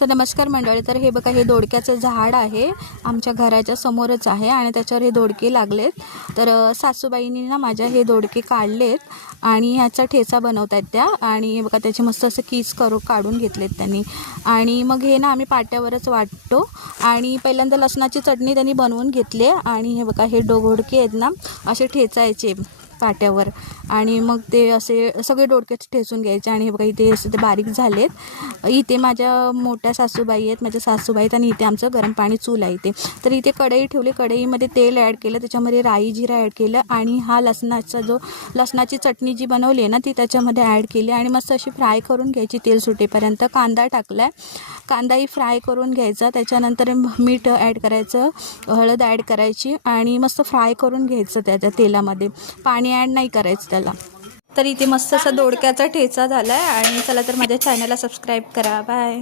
तर नमस्कार मंडळी, तर हे बघा, हे दोडक्याचं झाड आहे, आमच्या घराच्या समोरच आहे आणि त्याच्यावर हे दोडके लागलेत. तर सासूबाईंनी ना माझ्या हे दोडके काढलेत आणि ह्याचा ठेचा बनवत आहेत त्या. आणि हे बघा, त्याचे मस्त असं कीस काढून घेतलेत त्यांनी. आणि मग हे ना आम्ही पाट्यावरच वाटतो. आणि पहिल्यांदा लसणाची चटणी त्यांनी बनवून घेतली आणि हे बघा, हे दोडके आहेत ना असे ठेचायचे पाट्यावर आणि मग ते असे सगळे दोडके ठेचून घ्यायचे. आणि हे बघा, इथे असे ते बारीक झालेत. इथे माझ्या मोठ्या सासूबाई आहेत, माझ्या सासूबाई आहेत, आणि इथे आमचं गरम पाणी चूल आहे इथे. तर इथे कढई ठेवली, कढईमध्ये तेल ॲड केलं, त्याच्यामध्ये राई जिरा ॲड केलं आणि हा लसणाची चटणी जी बनवली आहे ना ती त्याच्यामध्ये ॲड केली आणि मस्त अशी फ्राय करून घ्यायची तेल सुटेपर्यंत. कांदा टाकला आहे, कांदाही फ्राय करून घ्यायचा. त्याच्यानंतर मीठ ॲड करायचं, हळद ॲड करायची आणि मस्त फ्राय करून घ्यायचं त्याच्या तेलामध्ये. पाणी ॲड नाही करायचं त्याला. तर इथे मस्त असा दोडक्याचा ठेचा झाला आहे. आणि चला तर माझ्या चॅनलला सबस्क्राईब करा. बाय.